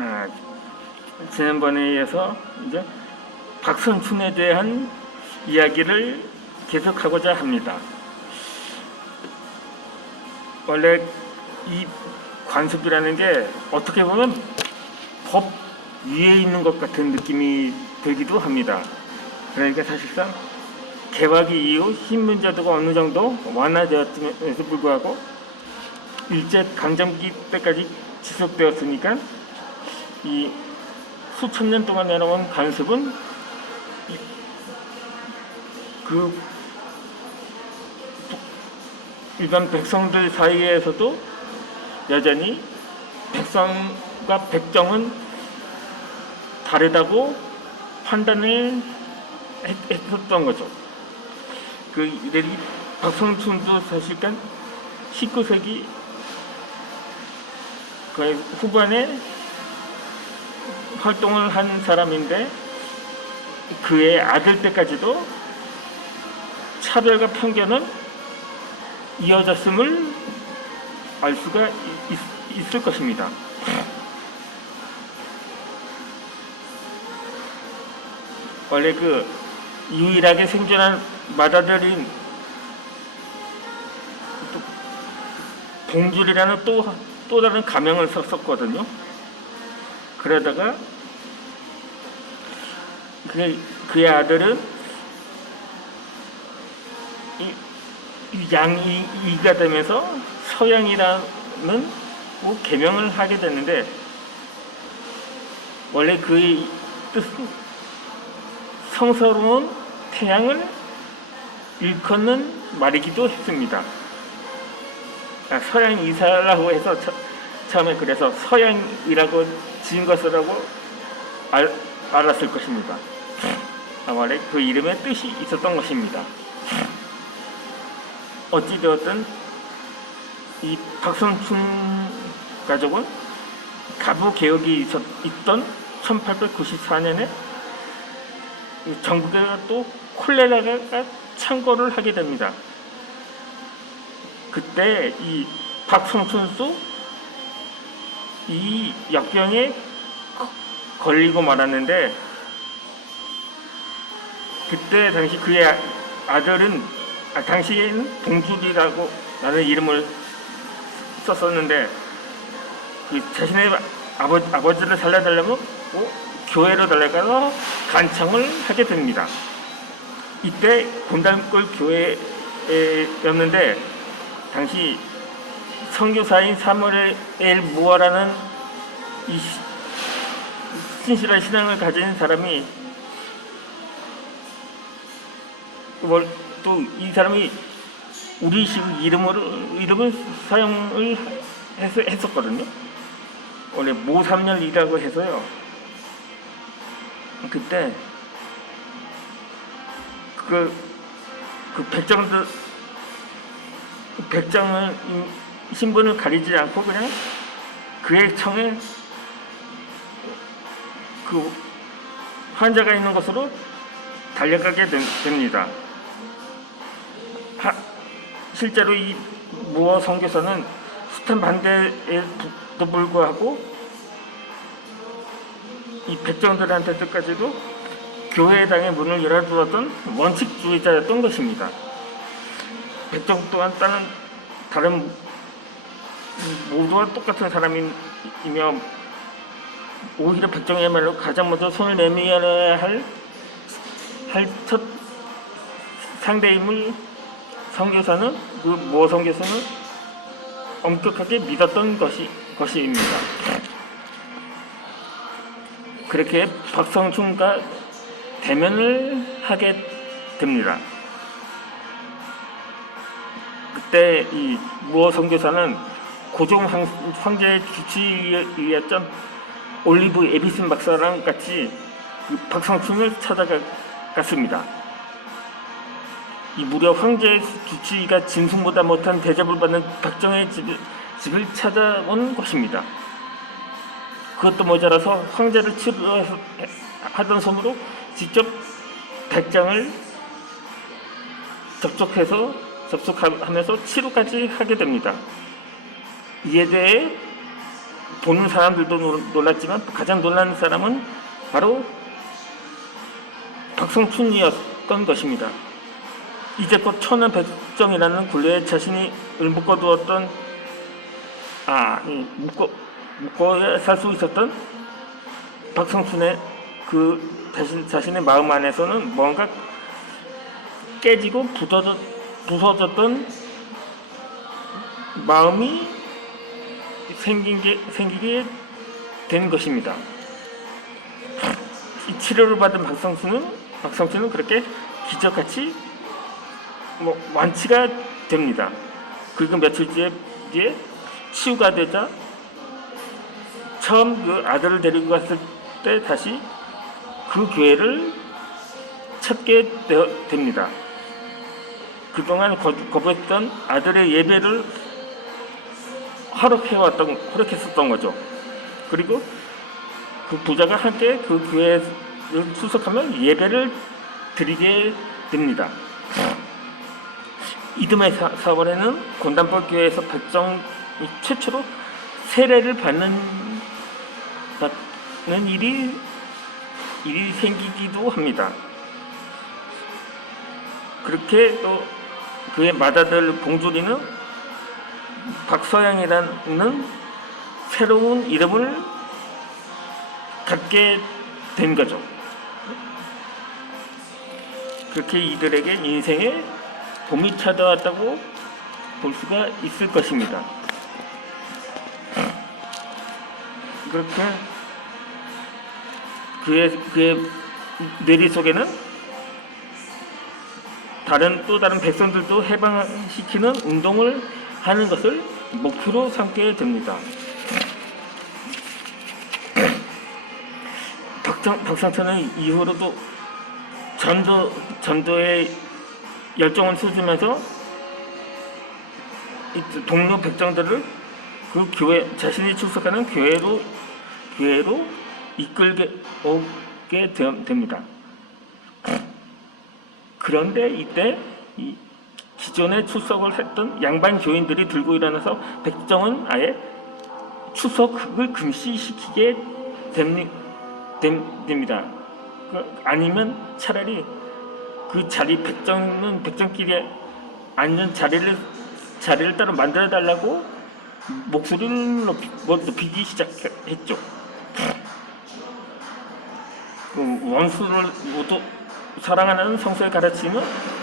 아, 지난번에 이어서 이제 박성춘에 대한 이야기를 계속하고자 합니다. 원래 이 관습이라는 게 어떻게 보면 법 위에 있는 것 같은 느낌이 들기도 합니다. 그러니까 사실상 개화기 이후 신문제도가 어느 정도 완화되었음에도 불구하고 일제 강점기 때까지 지속되었으니까 이 수천 년 동안 내려온 관습은 그 일반 백성들 사이에서도 여전히 백성과 백정은 다르다고 판단을 했었던 거죠. 이 박성춘도 사실은 19세기 거의 후반에 활동을 한 사람인데 그의 아들 때까지도 차별과 편견은 이어졌음을 알 수가 있을 것입니다. 원래 그 유일하게 생존한 마다들인 봉줄이라는 또 다른 가명을 썼거든요. 그러다가 그의 아들은 양이가 되면서 서양이라는 개명을 하게 됐는데 원래 그의 뜻은 성스러운 태양을 일컫는 말이기도 했습니다. 서양 이사라고 해서 처음에 그래서 서양이라고 지은 것이라고 알았을 것입니다. 원래 그 이름에 뜻이 있었던 것입니다. 어찌되었든 이 박성춘 가족은 가부 개혁이 있던 1894년에 전국에 또 콜레라가 창궐을 하게 됩니다. 그때 이 박성춘도 이 역병에 걸리고 말았는데 그때 당시 그의 아들은 당시에는 봉줄이라고 라는 이름을 썼었는데 자신의 아버지를 살려달라면 교회로 달려가서 간청을 하게 됩니다. 이때 본당골 교회였는데 당시 선교사인 사무엘 무어라는 이 신실한 신앙을 가진 사람이 또 이 사람이 우리식 이름을 사용을 했었거든요. 원래 모삼년이라고 해서요. 그때 그 백정을 신분을 가리지 않고 그냥 그의 청에 그 환자가 있는 곳으로 달려가게 됩니다. 실제로 이 무어 선교사는 숱한 반대에도 불구하고 이 백정들한테까지도 교회당의 문을 열어두었던 원칙주의자였던 것입니다. 백정 또한 다른 모두와 똑같은 사람이며 오히려 백정이야말로 가장 먼저 손을 내밀어야 할 첫 상대임을 선교사는 그 무어 선교사는 엄격하게 믿었던 것입니다. 그렇게 박성춘과 대면을 하게 됩니다. 그때 이 무어 선교사는 고종 황제의 주치의였던 올리브 에비슨 박사랑 같이 박성춘을 찾아갔습니다. 이 무려 황제의 주치의가 짐승보다 못한 대접을 받는 박정의 집을 찾아온 것입니다. 그것도 모자라서 황제를 치료하던 손으로 직접 백장을 접촉하면서 치료까지 하게 됩니다. 이에 대해 보는 사람들도 놀랐지만 가장 놀란 사람은 바로 박성춘이었던 것입니다. 이제껏 천하백정이라는 굴레에 자신을 묶어두었던 묶어야 살 수 있었던 박성춘의 그 자신의 마음 안에서는 뭔가 깨지고 부서졌던 마음이 생기게 된 것입니다. 이 치료를 받은 박성춘은 그렇게 기적같이 완치가 됩니다. 그리고 며칠 뒤에 치유가 되자 처음 그 아들을 데리고 갔을 때 다시 그 교회를 찾게 됩니다. 그동안 거부했던 아들의 예배를 허락했었던 거죠. 그리고 그 부자가 함께 그 교회를 출석하면 예배를 드리게 됩니다. 이듬해 4월에는 gond단법 교회에서 백정이 최초로 세례를 받는 일이 생기기도 합니다. 그렇게 또 그의 맏아들 봉주리는 박서양이라는 새로운 이름을 갖게 된 거죠. 그렇게 이들에게 인생에 봄이 찾아왔다고 볼 수가 있을 것입니다. 그렇게 그의 뇌리 속에는 또 다른 백성들도 해방시키는 운동을 하는 것을 목표로 삼게 됩니다. 박성춘은 이후로도 전도에 열정을 쏟으면서 동료 백성들을 그 교회, 자신이 출석하는 교회로 이끌게 오게 됩니다. 그런데 이때 기존에 출석을 했던 양반 교인들이 들고 일어나서 백정은 아예 출석을 금지시키게 됩니다. 아니면 차라리 그 백정끼리 앉는 자리를 따로 만들어 달라고 목소리를 높이기 시작했죠. 원수를 모두 사랑하는 성서에 가르치는